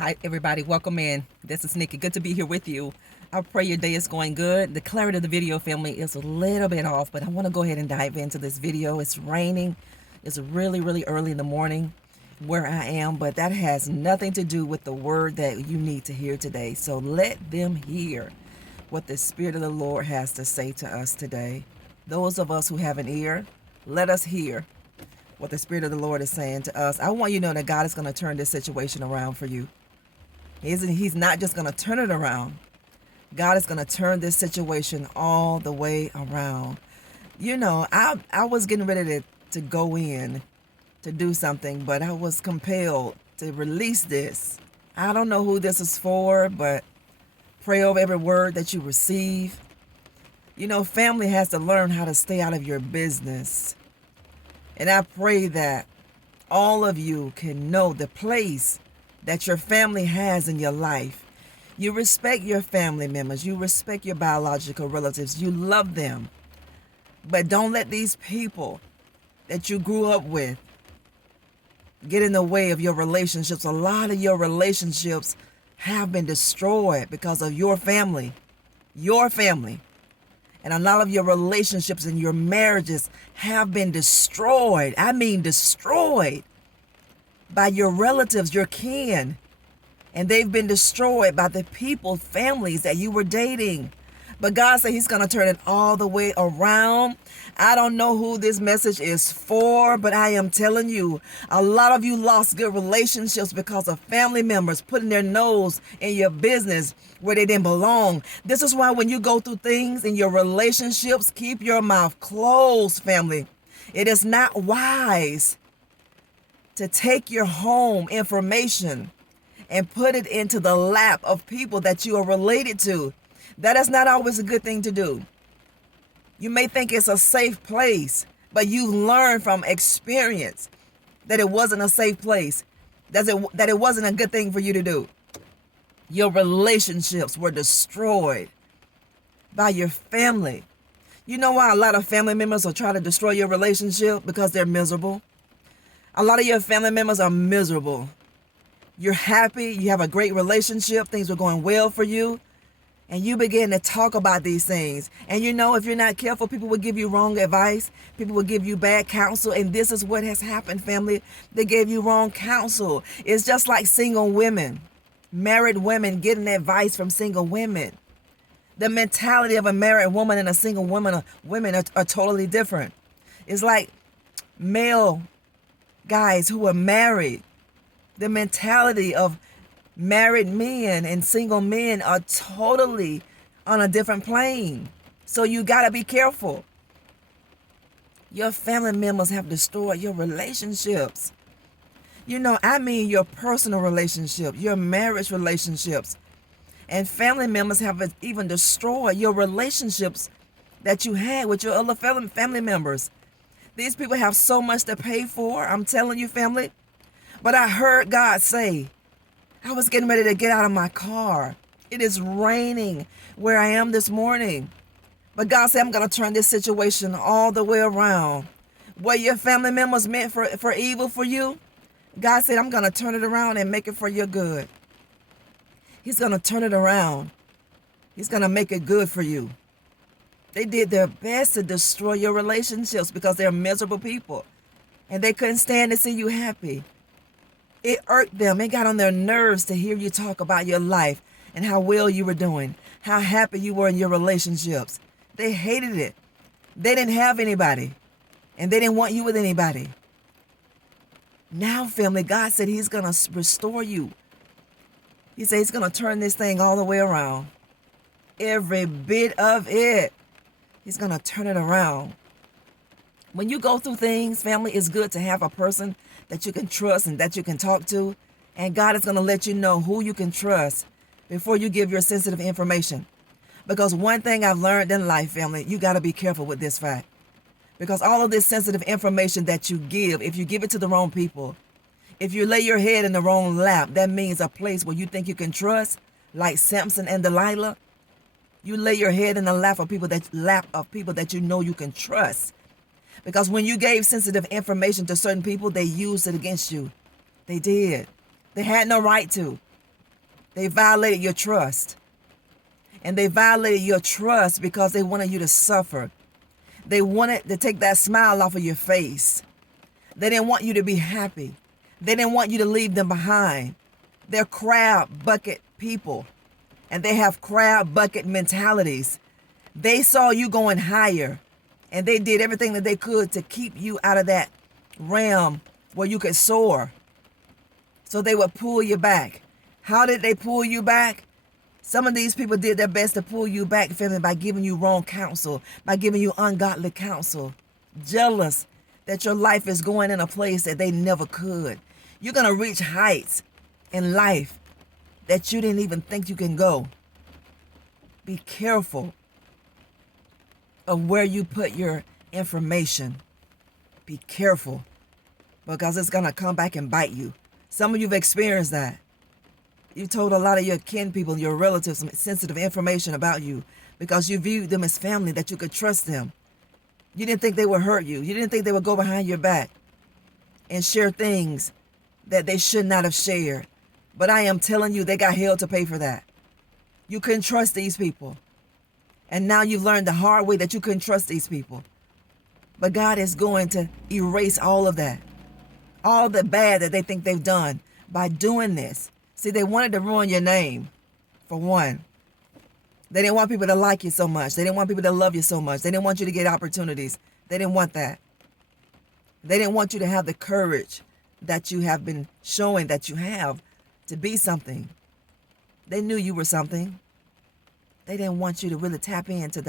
Hi, everybody. Welcome in. This is Nikki. Good to be here with you. I pray your day is going good. The clarity of the video, family, is a little bit off, but I want to go ahead and dive into this video. It's raining. It's really, really early in the morning where I am, but that has nothing to do with the word that you need to hear today. So let them hear what the Spirit of the Lord has to say to us today. Those of us who have an ear, let us hear what the Spirit of the Lord is saying to us. I want you to know that God is going to turn this situation around for you. He's not just going to turn it around. God is going to turn this situation all the way around. You know, I was getting ready to go in to do something, but I was compelled to release this. I don't know who this is for, but pray over every word that you receive. You know, family has to learn how to stay out of your business. And I pray that all of you can know the place that your family has in your life. You respect your family members. You respect your biological relatives. You love them. But don't let these people that you grew up with get in the way of your relationships. A lot of your relationships have been destroyed because of your family. Your family. And a lot of your relationships and your marriages have been destroyed. I mean destroyed by your relatives, your kin. And they've been destroyed by the people, families that you were dating. But God said he's going to turn it all the way around. I don't know who this message is for, but I am telling you, a lot of you lost good relationships because of family members putting their nose in your business where they didn't belong. This is why when you go through things in your relationships, keep your mouth closed, family. It is not wise to take your home information and put it into the lap of people that you are related to. That is not always a good thing to do. You may think it's a safe place, but you learned from experience that it wasn't a safe place, that it wasn't a good thing for you to do. Your relationships were destroyed by your family. You know why a lot of family members will try to destroy your relationship? Because they're miserable. A lot of your family members are miserable. You're happy, you have a great relationship, things are going well for you, and you begin to talk about these things. And you know, if you're not careful, people will give you wrong advice, people will give you bad counsel, and this is what has happened, family. They gave you wrong counsel. It's just like single women, married women getting advice from single women. The mentality of a married woman and a single woman are totally different. It's like male guys who are married. The mentality of married men and single men are totally on a different plane. So you got to be careful. Your family members have destroyed your relationships. You know, I mean your personal relationship, your marriage relationships. And family members have even destroyed your relationships that you had with your other family members. These people have so much to pay for. I'm telling you, family. But I heard God say, I was getting ready to get out of my car. It is raining where I am this morning. But God said, I'm going to turn this situation all the way around. What your family members meant for evil for you, God said, I'm going to turn it around and make it for your good. He's going to turn it around. He's going to make it good for you. They did their best to destroy your relationships because they're miserable people. And they couldn't stand to see you happy. It irked them. It got on their nerves to hear you talk about your life and how well you were doing, how happy you were in your relationships. They hated it. They didn't have anybody, and they didn't want you with anybody. Now, family, God said he's going to restore you. He said he's going to turn this thing all the way around. Every bit of it. He's going to turn it around. When you go through things, family, it's good to have a person that you can trust and that you can talk to. And God is going to let you know who you can trust before you give your sensitive information. Because one thing I've learned in life, family, you got to be careful with this fact. Because all of this sensitive information that you give, if you give it to the wrong people, if you lay your head in the wrong lap, that means a place where you think you can trust, like Samson and Delilah. You lay your head in the lap of people that you know you can trust. Because when you gave sensitive information to certain people, they used it against you. They did. They had no right to. They violated your trust. And they violated your trust because they wanted you to suffer. They wanted to take that smile off of your face. They didn't want you to be happy. They didn't want you to leave them behind. They're crab bucket people, and they have crab bucket mentalities. They saw you going higher, and they did everything that they could to keep you out of that realm where you could soar. So they would pull you back. How did they pull you back? Some of these people did their best to pull you back, family, by giving you wrong counsel, by giving you ungodly counsel. Jealous that your life is going in a place that they never could. You're going to reach heights in life that you didn't even think you can go. Be careful of where you put your information. Be careful, because it's going to come back and bite you. Some of you have experienced that. You told a lot of your kin people, your relatives, some sensitive information about you because you viewed them as family, that you could trust them. You didn't think they would hurt you. You didn't think they would go behind your back and share things that they should not have shared. But I am telling you, they got hell to pay for that. You couldn't trust these people. And now you've learned the hard way that you couldn't trust these people. But God is going to erase all of that. All the bad that they think they've done by doing this. See, they wanted to ruin your name, for one. They didn't want people to like you so much. They didn't want people to love you so much. They didn't want you to get opportunities. They didn't want that. They didn't want you to have the courage that you have been showing that you have to be something. They knew you were something. They didn't want you to really tap into that.